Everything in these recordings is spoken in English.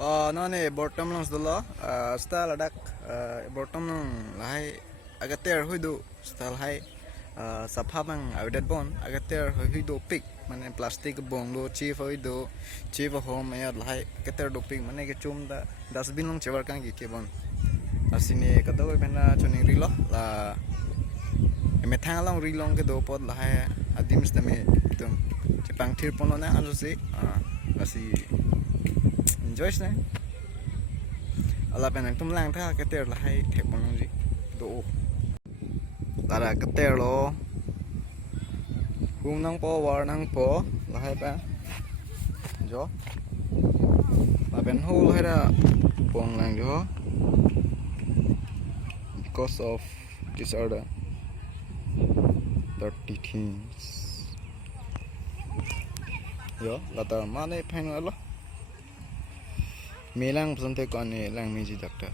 no ni bottom nang sdolo style adak bottom nang lai agater huidu style hai sapha bang awidat bon agater huidu pick mane plastic bong lo chief huidu chief home ya lai agater do pick mane ke chum da dustbin long chebar kang ki ke bon asini kado bena chuning rilo la me thang long rilong ke do pot lai adim stame tum chepang thir pono na anu si asi enjoy ne ala penang tum lang tha ke ter la hai thek bang ji do lara ke ter lo hum nang po war nang po la hai pa jo la pen ho la ra pong lang jo because of disorder dirty things yo la ta mane phain lo Melang pesante kone lang meji doctor.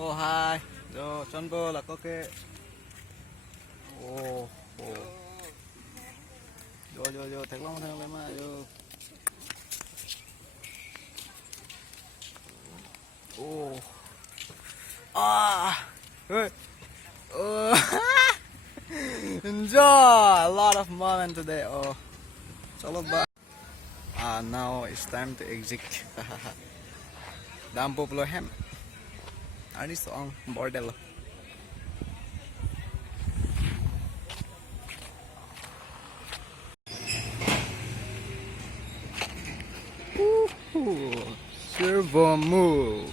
Oh hai, rồi chân bơ là có cái, oh rồi thật long thang lên mà rồi, hey, enjoy a lot of moment today. Chalo ba? Now it's time to exit. Dampo plo hem. Ani song bordel. Servo move.